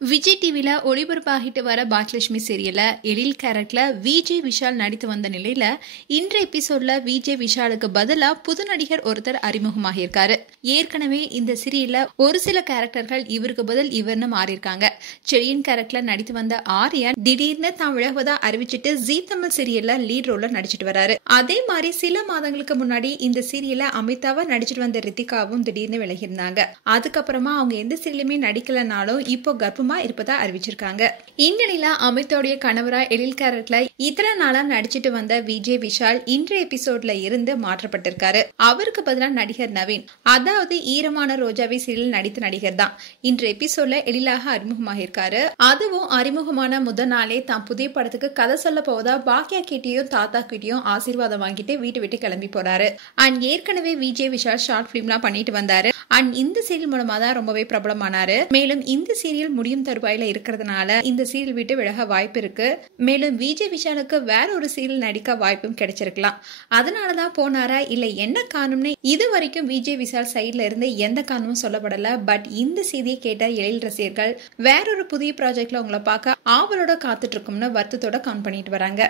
விஜய் டிவில ஒளிபரப்பாகிட்டு வர பாக்யலட்சுமி சீரியல்ல எழில் கேரக்டர்ல விஜய் விஷால் நடித்து வந்த நிலையில இன்றைய எபிசோட்ல விஜய் விஷாலுக்கு பதிலா புது நடிகர் ஒருத்தர் அறிமுகமாகியிருக்காரு. ஏற்கனவே இந்த சீரியல்ல ஒரு சில கேரக்டர்கள் இவருக்கு பதில் இவர்னு மாறியிருக்காங்க. செழியன் கேரக்டர்ல நடித்து வந்த ஆரியன் திடீர்னு தான் விலகுவதா அறிவிச்சிட்டு ஜீ தமிழ் சீரியல்ல லீட் ரோல்ல நடிச்சிட்டு வராரு. அதே மாதிரி சில மாதங்களுக்கு முன்னாடி இந்த சீரியல்ல அமிதாவா நடிச்சிட்டு வந்த ரித்திகாவும் திடீர்னு விலகியிருந்தாங்க. அதுக்கப்புறமா அவங்க எந்த சீரியலுமே நடிக்கலனாலும் இப்போ கர்ப்பமா இருப்பதா அறிவிச்சிருக்காங்க. இந்நிலையில அமித்தோடைய கணவரா எழில் கேரக்டர்ல இத்தனை நாளா நடிச்சிட்டு வந்த விஜய் விஷால் இன்றைய எபிசோட்ல இருந்து மாற்றப்பட்டிருக்காரு. அவருக்கு பதிலாக நடிகர் நவீன், அதாவது ஈரமான ரோஜாவை சீரியல் நடித்த நடிகர் தான் இன்றைய எபிசோட்ல எழிலாக அறிமுகமாகிருக்காரு. அதுவும் அறிமுகமான முதல் நாளே தான் புதிய படத்துக்கு கதை சொல்ல போவதா பாக்கியா கிட்டயும் தாத்தா கிட்டயும் ஆசீர்வாதம் வாங்கிட்டு வீட்டு விட்டு கிளம்பி போறாரு. அண்ட் ஏற்கனவே விஜய் விஷால் ஷார்ட் பிலிம்லாம் பண்ணிட்டு வந்தாரு. அண்ட் இந்த சீரியல் மூலமா தான் ரொம்பவே பிரபலமானாரு. மேலும் இந்த சீரியல் முடியும் தருவாயில இருக்கிறதுனால இந்த சீரியல் விட்டு விலக வாய்ப்பு இருக்கு. மேலும் விஜய் விஷாலுக்கு வேற ஒரு சீரியல் நடிக்க வாய்ப்பும் கிடைச்சிருக்கலாம். அதனாலதான் போனாரா இல்ல என்ன காரணம்னு இது வரைக்கும் விஜய் விஷால் சைட்ல இருந்து எந்த காரணமும் சொல்லப்படல. பட் இந்த செய்தியை கேட்ட எழில் ரசிகர்கள் வேறொரு புதிய ப்ராஜெக்ட்ல உங்களை பார்க்க ஆவலோட காத்துட்டு இருக்கும்னு வருத்தத்தோட கவுண்ட் பண்ணிட்டு வராங்க.